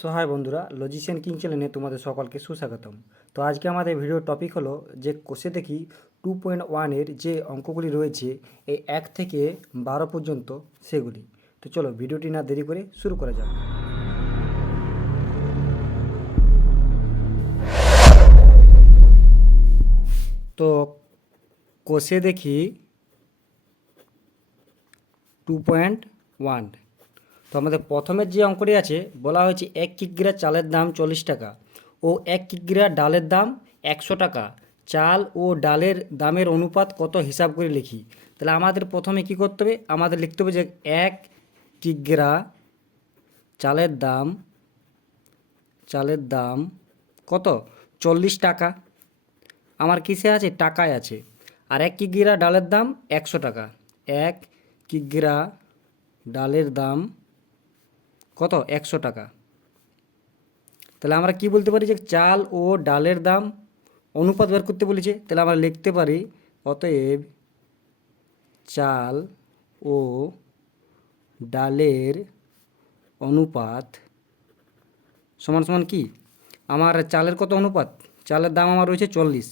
So বন্ধুরা লজিশিয়ান king চ্যানেলে তোমাদের সকলকে সুস্বাগতম। তো আজকে আমাদের ভিডিওর টপিক হলো যে কোষে দেখি টু পয়েন্ট ওয়ানের যে অঙ্কগুলি রয়েছে, এই এক থেকে বারো পর্যন্ত সেগুলি। তো চলো ভিডিওটি না দেরি করে শুরু করা যাক। তো কোষে দেখি টু পয়েন্ট ওয়ান তো আমাদের প্রথমের যে অঙ্কটি আছে, বলা হয়েছে এক কিগ্রা চালের দাম চল্লিশ টাকা ও এক কিগ্রা ডালের দাম একশো টাকা। চাল ও ডালের দামের অনুপাত কত হিসাব করে লিখি? তাহলে আমাদের প্রথমে কি করতে হবে? আমাদের লিখতে হবে যে এক কিগ্রা চালের দাম চালের দাম কত? চল্লিশ টাকা। আমার কিসে আছে? টাকায় আছে। আর এক কিগ্রা ডালের দাম একশো টাকা। এক কিগ্রা ডালের দাম কত? একশো টাকা। তাহলে আমরা কি বলতে পারি যে চাল ও ডালের দাম অনুপাত বের করতে বলেছে? তাহলে আমরা লিখতে পারি, অতএব চাল ও ডালের অনুপাত সমান সমান কি? আমার চালের কত অনুপাত? চালের দাম আমার রয়েছে চল্লিশ।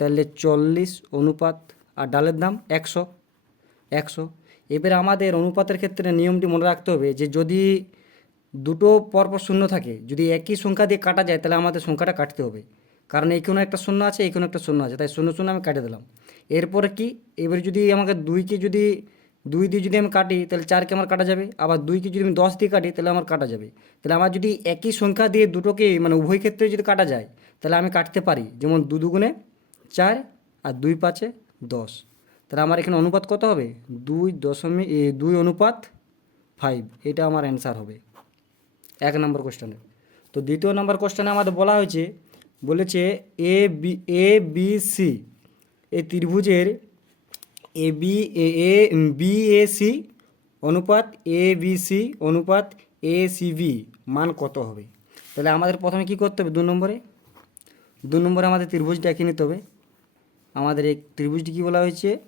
তাহলে চল্লিশ অনুপাত আর ডালের দাম একশো। একশো। এবারে আমাদের অনুপাতের ক্ষেত্রে নিয়মটি মনে রাখতে হবে যে যদি দুটো পরপর শূন্য থাকে। যদি একই সংখ্যা দিয়ে কাটা যায়, তাহলে আমাদের সংখ্যাটা কাটতে হবে। কারণ এই কোনো একটা শূন্য আছে, এই কোনো একটা শূন্য আছে, তাই শূন্য শূন্য আমি কাটে দিলাম। এরপরে কি? এবারে যদি আমাকে দুইকে যদি, দুই দিয়ে যদি আমি কাটি, তাহলে চারকে আমার কাটা যাবে। আবার দুইকে যদি আমি দশ দিয়ে কাটি, তাহলে আমার কাটা যাবে। তাহলে আমার যদি একই সংখ্যা দিয়ে দুটোকে মানে উভয় ক্ষেত্রে যদি কাটা যায়, তাহলে আমি কাটতে পারি। যেমন দু দুগুণে চার আর দুই পাঁচে দশ। তাহলে আমার এখানে অনুপাত কত হবে? দুই দশমিক দুই অনুপাত ফাইভ এটা আমার অ্যান্সার হবে। এক নম্বর কোশ্চেনে তো দ্বিতীয় নম্বর কোশ্চেনে আমাদের বলা হয়েছে, বলেছে A B A B C এই ত্রিভুজের A B A B A C অনুপাত এ বি সি অনুপাত এ সি বি মান কত হবে? তাহলে আমাদের প্রথমে কি করতে হবে? দু নম্বরে? দু নম্বরে আমাদের ত্রিভুজটা এঁকে নিতে হবে। আমাদের এই ত্রিভুজটি কী বলা হয়েছে?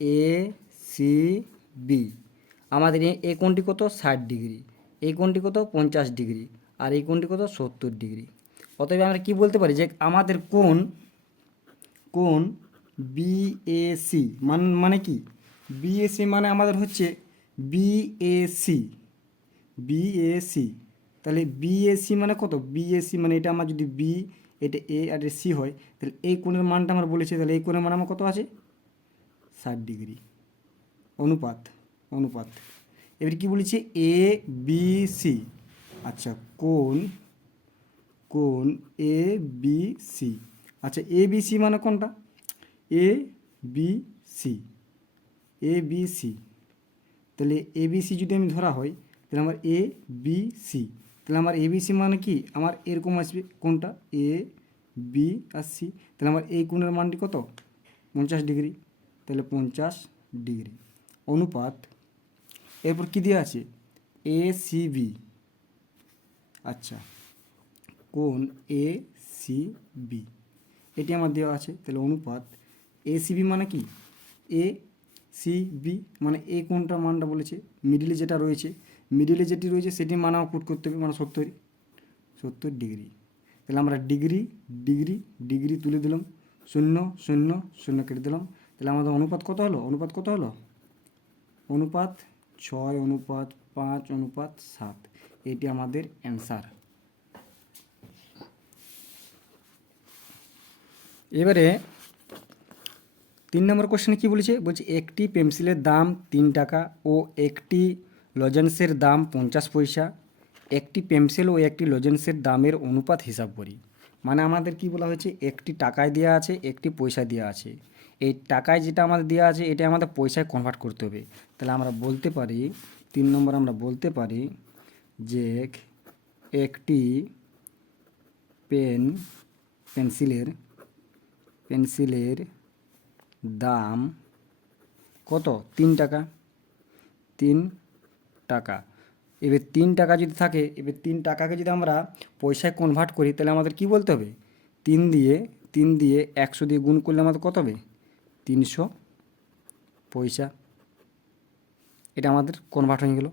এ সি বি আমাদের এ- কোণটি কত? ষাট ডিগ্রি। এই কোণটি কত পঞ্চাশ ডিগ্রি আর এই কোণটি কত সত্তর ডিগ্রি। অতএব আমরা কি বলতে পারি যে আমাদের কোণ কোণ বিএসি মান মানে কি? বিএসি মানে আমাদের হচ্ছে বিএসি বিএসি তাহলে বিএসি মানে কত? বিএসি মানে এটা আমার যদি বি এটা এ আর সি হয়, তাহলে এই কোণের মানটা আমার বলেছে, তাহলে এই কোণের মান আমার কত আছে? ষাট ডিগ্রি। অনুপাত অনুপাত। এবার কি বলেছে? এ বি সি আচ্ছা কোন কোন? এ বি সি আচ্ছা এ বি সি মানে কোনটা? A B C A B C তাহলে এ বি সি যদি আমি ধরা হয়, তাহলে আমার এ বি সি তাহলে আমার এ বি সি মানে কি? আমার এরকম আসবে। কোনটা? এ বি আর সি তাহলে আমার এই কোণের মানটি কত? পঞ্চাশ ডিগ্রি। তাহলে পঞ্চাশ ডিগ্রি। অনুপাত এরপর কী দেওয়া আছে? এ সি বি আচ্ছা। কোন? এ সি বি এটি আমার দেওয়া আছে, তাহলে অনুপাত এ সি বি মানে কি? এ সি বি মানে এ কোনটা মানটা বলেছে? মিডিলে যেটা রয়েছে মিডিলে যেটি রয়েছে, সেটি মান আমার পুট করতে হবে মানে সত্তর সত্তর ডিগ্রি তাহলে আমরা ডিগ্রি ডিগ্রি ডিগ্রি তুলে দিলাম, শূন্য শূন্য শূন্য কেটে দিলাম। তাহলে আমাদের অনুপাত কত হলো? অনুপাত কত হলো? অনুপাত ছয় অনুপাত পাঁচ অনুপাত সাত। এটি আমাদের অ্যান্সার। এবারে তিন নম্বর কোশ্চেনে কী বলেছে? বলছে, একটি পেন্সিলের দাম তিন টাকা ও একটি লজেন্সের দাম পঞ্চাশ পয়সা। একটি পেন্সিল ও একটি লজেন্সের দামের অনুপাত হিসাব করি। মানে আমাদের কি বলা হয়েছে? একটি টাকায় দেওয়া আছে, একটি পয়সা দেওয়া আছে। এই টাকায় যেটা আমাদের দেওয়া আছে এটা আমাদের পয়সায় কনভার্ট করতে হবে। তাহলে আমরা বলতে পারি, তিন নম্বর আমরা বলতে পারি যে একটি পেন, পেন্সিলের পেন্সিলের দাম কত? তিন টাকা। তিন টাকা। এবার তিন টাকা যদি থাকে, এবার তিন টাকাকে যদি আমরা পয়সায় কনভার্ট করি, তাহলে আমাদের কি বলতে হবে? তিন দিয়ে তিন দিয়ে একশো দিয়ে গুণ করলে আমাদের কত হবে? তিনশো পয়সা। এটা আমাদের কনভার্ট হয়ে গেল।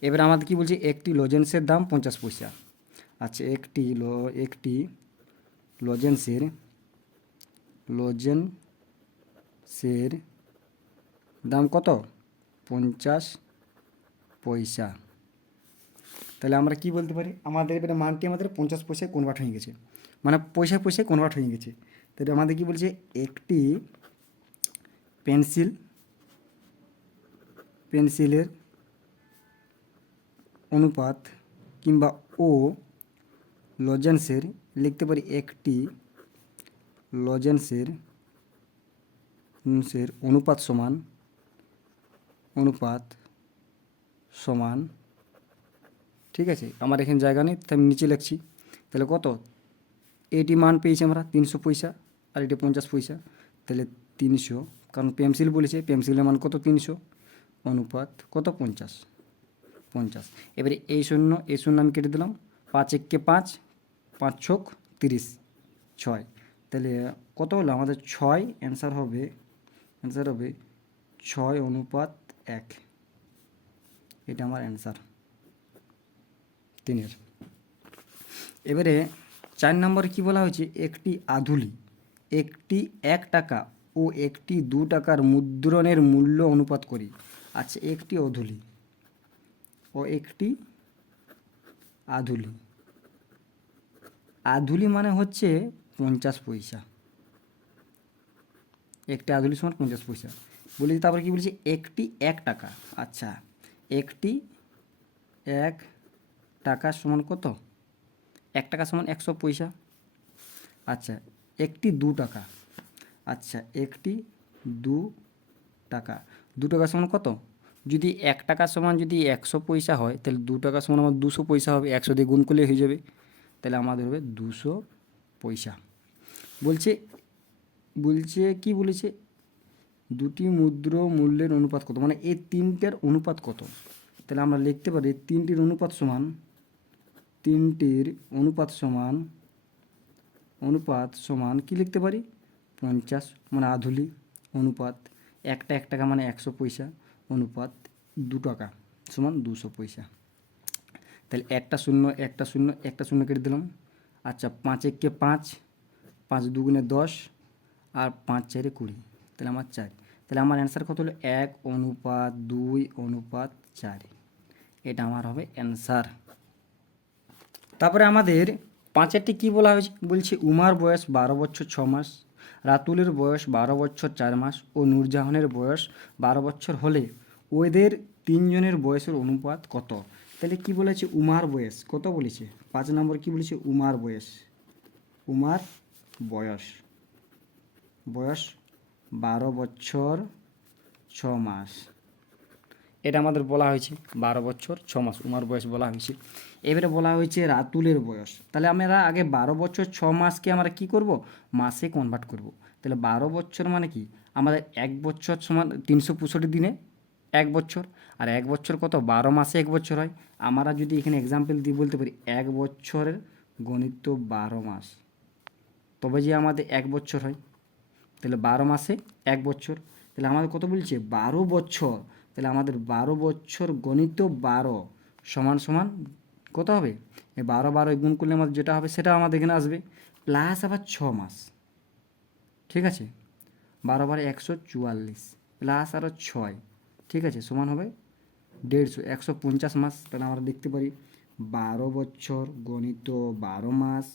এবার আমাদের কি বলছে? একটি লজেন্সের দাম পঞ্চাশ পয়সা। আচ্ছা একটি ল, একটি লজেন্সের লজেন্সের দাম কত? পঞ্চাশ পয়সা। তাহলে আমরা কি বলতে পারি? আমাদের এবারে মানটি আমাদের পঞ্চাশ পয়সায় কনভার্ট হয়ে গেছে। মানে পয়সায় পয়সায় কনভার্ট হয়ে গেছে। তাহলে আমাদের কি বলছে? একটি পেন্সিল, পেন্সিলের অনুপাত কিংবা ও লজেন্সের, লিখতে পারি একটি লজেন্সের লজেন্সের অনুপাত সমান অনুপাত সমান, ঠিক আছে? আমার এখানে জায়গা নেই তাই আমি নিচে লিখছি। তাহলে কত? এটি মান পেয়েছি আমরা তিনশো পয়সা আর এটি পঞ্চাশ পয়সা। তাহলে তিনশো, কারণ পেন্সিল বলেছে পেন্সিলের মান কত তিনশো? অনুপাত কত? পঞ্চাশ। পঞ্চাশ। এবারে এই শূন্য এই শূন্য আমি কেটে দিলাম। পাঁচ এককে পাঁচ পাঁচ ছক তিরিশ, ছয়। তাহলে কত হলো? আমাদের ছয় অ্যান্সার হবে অ্যান্সার হবে ছয় অনুপাত এক। এটা আমার অ্যান্সার তিনের। এবারে চার নম্বরে কি বলা হয়েছে? একটি আধুলি, একটি এক টাকা ও একটি দু টাকার মুদ্রণের মূল্য অনুপাত করি। আচ্ছা একটি অধুলি ও একটি আধুলি। আধুলি মানে হচ্ছে পঞ্চাশ পয়সা। একটি আধুলি সমান পঞ্চাশ পয়সা। বলি তারপরে কি বলছে? একটি এক টাকা। আচ্ছা একটি এক টাকা সমান কত? এক টাকা সমান একশো পয়সা। আচ্ছা একটি দু টাকা। আচ্ছা একটি দু টাকা। দু টাকা সমান কত? যদি এক টাকা সমান যদি একশো পয়সা হয়, তাহলে দু টাকা সমান আমার দুশো পয়সা হবে। একশো দিয়ে গুণ করলে হয়ে যাবে। তাহলে আমাদের হবে দুশো পয়সা। বলছে বলছে, কি বলেছে? দুটি মুদ্র মূল্যের অনুপাত কত? মানে এই তিনটের অনুপাত কত? তাহলে আমরা লিখতে পারি তিনটির অনুপাত সমান তিনটির অনুপাত সমান অনুপাত সমান কি লিখতে পারি? পঞ্চাশ মানে আধুলি, অনুপাত একটা এক টাকা মানে একশো পয়সা, অনুপাত দু টাকা সমান দুশো পয়সা। তাহলে একটা শূন্য একটা শূন্য একটা শূন্য কেটে দিলাম। আচ্ছা পাঁচ এককে পাঁচ পাঁচ দুগুণে দশ আর পাঁচ চারে কুড়ি, তাহলে আমার চার। তাহলে আমার অ্যান্সার কত হলো? এক অনুপাত দুই অনুপাত চার। এটা আমার হবে অ্যান্সার। তারপরে আমাদের পাঁচেরটি কি বলা হয়েছে? বলছে উমার বয়স বারো বছর ছ মাস, রাতুলের বয়স বারো বছর চার মাস ও নূরজাহানের বয়স বারো বছর হলে ওদের তিনজনের বয়সের অনুপাত কত? তাহলে কি বলেছে? উমার বয়স। কত বলেছে? পাঁচ নম্বর কি বলেছে? উমার বয়স। উমার বয়স। বয়স বারো বছর ছ মাস। এটা আমাদের বলা হয়েছে বারো বছর, ছ মাস, উমার বয়স বলা হয়েছে। এবারে বলা হয়েছে রাতুলের বয়স। তাহলে আমরা আগে বারো বছর, ছ মাসকে আমরা কি করব? মাসে কনভার্ট করব। তাহলে বারো বছর মানে কি? আমাদের এক বছর সমান তিনশো পঁয়ষট্টি দিনে এক বছর। আর এক বছর কত? বারো মাসে এক বছর হয়। আমরা যদি এখানে এক্সাম্পল দিয়ে বলতে পারি, এক বছরের গণিত বারো মাস। তবে যে আমাদের এক বছর হয়। তাহলে বারো মাসে এক বছর। তাহলে আমাদের কত বলছে? বারো বছর। তাহলে আমাদের বারো বছর গণিত বারো সমান সমান কত হবে? বারো বারো গুণ করলে আমাদের যেটা হবে সেটা আমাদের এখানে আসবে প্লাস আবার ছ মাস। ঠিক আছে? বারো বারো একশো চুয়াল্লিশ প্লাস আরও ছয়, ঠিক আছে? সমান হবে দেড়শো, একশো পঞ্চাশ মাস। তাহলে আমরা দেখতে পারি বারো বছর গণিত বারো মাস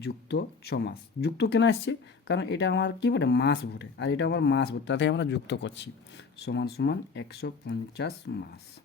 যুক্ত ছ মাস। যুক্ত কেন আসছে? কারণ এটা আমার কী বলে মাস ভরে আর এটা আমার মাস ভরে তাতে আমরা যুক্ত করছি। সমান সমান একশো পঞ্চাশ মাস।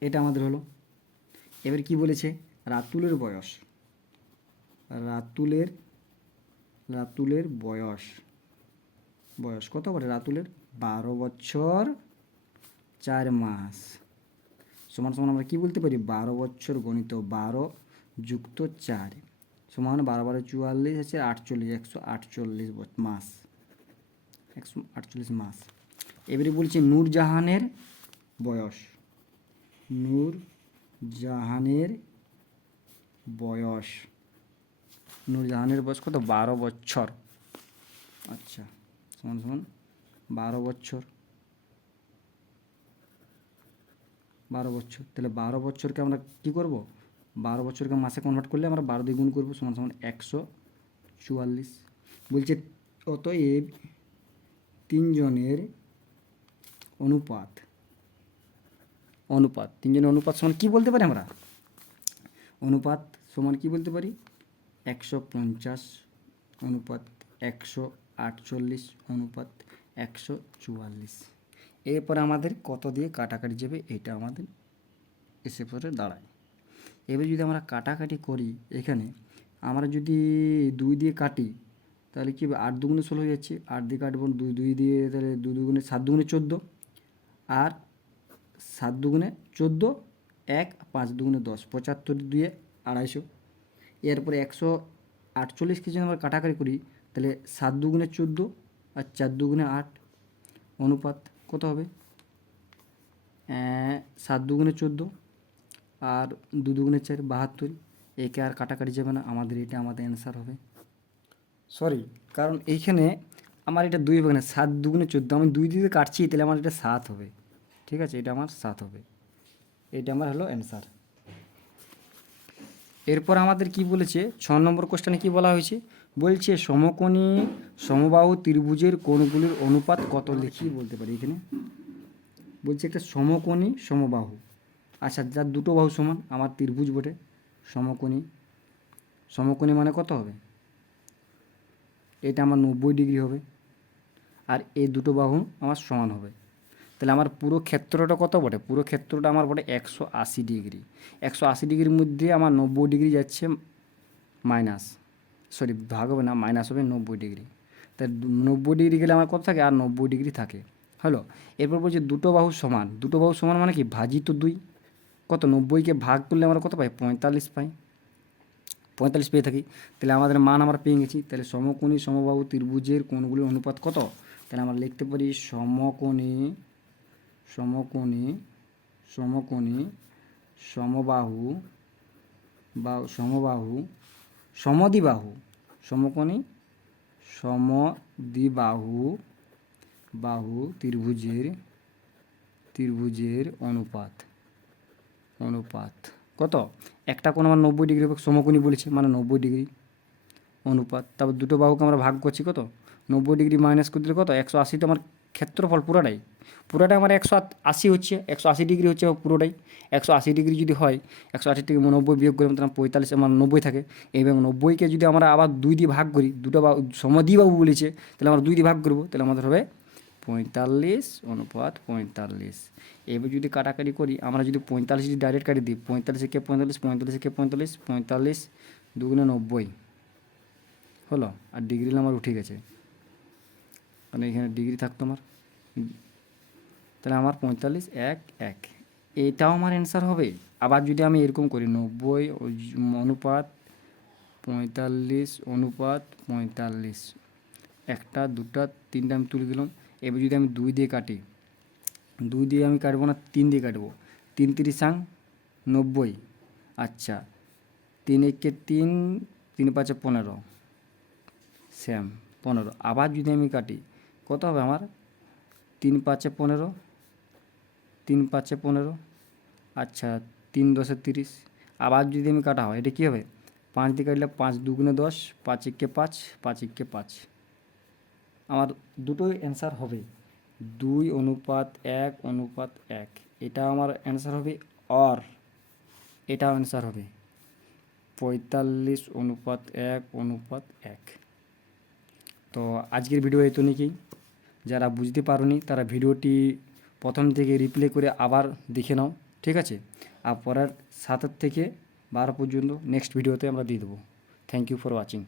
এটা আমাদের হলো। এবার কি বলেছে? রাতুলের বয়স। রাতুলের রাতুলের বয়স। বয়স কত বলে রাতুলের বারো বছর চার মাস। সমান সমান আমরা কী বলতে পারি? বারো বছর গণিত। বারো যুক্ত চার। সমান বারো বারো চুয়াল্লিশ আছে আটচল্লিশ, একশো আটচল্লিশ মাস। একশো আটচল্লিশ মাস। এবারে বলছি নূরজাহানের বয়স। নূর জাহানের বয়স। নূরজাহানের বয়স কত? বারো বছর। আচ্ছা সমান সমান বারো বছর। বারো বছর। তাহলে বারো বছরকে আমরা কী করব? বারো বছরকে মাসে কনভার্ট করলে আমরা বারো দিয়ে গুণ করব, সমান সমান একশো চুয়াল্লিশ। বলছে অতএব তিনজনের অনুপাত অনুপাত, তিনজনের অনুপাত সমান কী বলতে পারি আমরা? অনুপাত সমান কি বলতে পারি? একশো পঞ্চাশ, অনুপাত একশো আটচল্লিশ, অনুপাত একশো চুয়াল্লিশ। এরপরে আমাদের কত দিয়ে কাটাকাটি যাবে, এটা আমাদের এসে পরে দাঁড়ায়। এবার যদি আমরা কাটাকাটি করি এখানে, আমরা যদি দুই দিয়ে কাটি, তাহলে কি আট দুগুণে ষোলো হয়ে যাচ্ছে। আট দিয়ে কাটবো, দুই দুই দিয়ে তাহলে দুই দুগুণে সাত দুগুণে চোদ্দ। আর সাত দুগুণে চোদ্দ, এক, পাঁচ দুগুণে দশ, পঁচাত্তর দুয়ে আড়াইশো। এরপরে একশো আটচল্লিশ কেজি আমরা কাটাকাটি করি, তাহলে সাত দুগুণে চোদ্দ আর চার দুগুণে আট। অনুপাত কত হবে? সাত দুগুণে চোদ্দ। আর দু দুগুণে চার, বাহাত্তর। একে আর কাটাকাটি যাবে না। আমাদের এটা আমাদের অ্যান্সার হবে। সরি কারণ এইখানে আমার এটা দুই হবে না, সাত দুগুণে চোদ্দ। আমি দুই দিয়ে কাটছি, তাহলে আমার এটা সাত হবে। ঠিক আছে? এটা আমার সাত হবে। এটা আমার হলো অ্যান্সার এরপর আমাদের কি বলেছে? ছ নম্বর কোশ্চেনে কি বলা হয়েছে? বলছে, সমকোণী সমবাহু ত্রিভুজের কোণগুলির অনুপাত কত? লিখি বলতে পারি এখানে। বলছে একটা সমকোণী সমবাহু। আচ্ছা যার দুটো বাহু সমান, আমার ত্রিভুজ বটে, সমকোণী। সমকোণী মানে কত হবে? এটা আমার নব্বই ডিগ্রি হবে, আর এই দুটো বাহু আমার সমান হবে। তাহলে আমার পুরো ক্ষেত্রটা কত বটে? পুরো ক্ষেত্রটা আমার বটে একশো আশি ডিগ্রি। একশো আশি ডিগ্রির মধ্যে আমার নব্বই ডিগ্রি যাচ্ছে মাইনাস, সরি, ভাগ হবে না, মাইনাস হবে নব্বই ডিগ্রি। তাই নব্বই ডিগ্রি গেলে আমার কত থাকে? আর নব্বই ডিগ্রি থাকে। হলো, এরপর বলছে দুটো বাহু সমান। দুটো বাহু সমান মানে কি? ভাজিত দুই। কত নব্বইকে ভাগ করলে আমরা কত পাই? পঁয়তাল্লিশ পাই। পঁয়তাল্লিশ পেয়ে থাকি। তাহলে আমাদের মান আমরা পেয়ে গেছি। তাহলে সমকোণী, সমবাহু, ত্রিভুজের কোণগুলির অনুপাত কত? তাহলে আমরা লিখতে পারি সমকোণী সমকোণী সমকোণী, সমবাহু, বা সমবাহু সমদ্বিবাহু সমকোণী সমদ্বিবাহু বাহু, ত্রিভুজের ত্রিভুজের অনুপাত। অনুপাত। কত? একটা কোণ আমার নব্বই ডিগ্রি সমকোণী বলেছে মানে নব্বই ডিগ্রি অনুপাত। তারপর দুটো বাহুকে আমরা ভাগ করছি কত? নব্বই ডিগ্রি মাইনাস করে দিলে কত? একশো আশি তো আমার ক্ষেত্রফল পুরোটাই। পুরোটাই আমার একশো আশি হচ্ছে, একশো আশি ডিগ্রি হচ্ছে পুরোটাই। একশো আশি ডিগ্রি যদি হয়, একশো আশি থেকে নব্বই বিয়োগ করে, তাহলে পঁয়তাল্লিশ আমার নব্বই থাকে। এবং নব্বইকে যদি আমরা আবার দুই দিয়ে ভাগ করি, দুটো বা সমদ্বিবাহু বলেছে, তাহলে আমরা দুই দিয়ে ভাগ করব, তাহলে আমাদের হবে পঁয়তাল্লিশ, অনুপাত পঁয়তাল্লিশ। এবার যদি কাটাকাটি করি, আমরা যদি পঁয়তাল্লিশ যদি ডাইরেক্ট কাটি দিই, পঁয়তাল্লিশে কে পঁয়তাল্লিশ, পঁয়তাল্লিশে কে পঁয়তাল্লিশ পঁয়তাল্লিশ দুগুণে নব্বই। হলো? আর ডিগ্রি আমার উঠে গেছে। মানে এখানে ডিগ্রি থাকতো আমার। তাহলে আমার পঁয়তাল্লিশ এক এক। এটাও আমার অ্যান্সার হবে। আবার যদি আমি এরকম করি, নব্বই অনুপাত পঁয়তাল্লিশ অনুপাত পঁয়তাল্লিশ। একটা, দুটা, তিনটা আমি তুলে দিলাম। এবার যদি আমি দুই দিয়ে কাটি, দুই দিয়ে আমি কাটবো না, তিন দিয়ে কাটবো। তিন তিরিশ তিরিশাং নব্বই। আচ্ছা তিন একে তিন তিন পাঁচে পনেরো। স্যাম পনেরো। আবার যদি আমি কাটি, কত হবে আমার? তিন পাঁচে পনেরো, তিন পাঁচে পনেরো আচ্ছা তিন দশে তিরিশ। আবার যদি আমি কাটা হয়, এটা কী হবে? পাঁচ দিয়ে কাটলে পাঁচ দুগুণে দশ, পাঁচ একে পাঁচ পাঁচ একে পাঁচ। আমার দুটোই অ্যান্সার হবে। দুই অনুপাত এক অনুপাত এক। এটা আমার অ্যান্সার হবে অর এটাও অ্যান্সার হবে। পঁয়তাল্লিশ অনুপাত এক অনুপাত এক। তো আজকের ভিডিও এই তো নাকি যারা বুঝতে পারোনি, তারা ভিডিওটি প্রথম থেকে রিপ্লে করে আবার দেখে নাও, ঠিক আছে? আর পরের সাতের থেকে বারো পর্যন্ত নেক্সট ভিডিওতে আমরা দিয়ে দেবো। Thank you for watching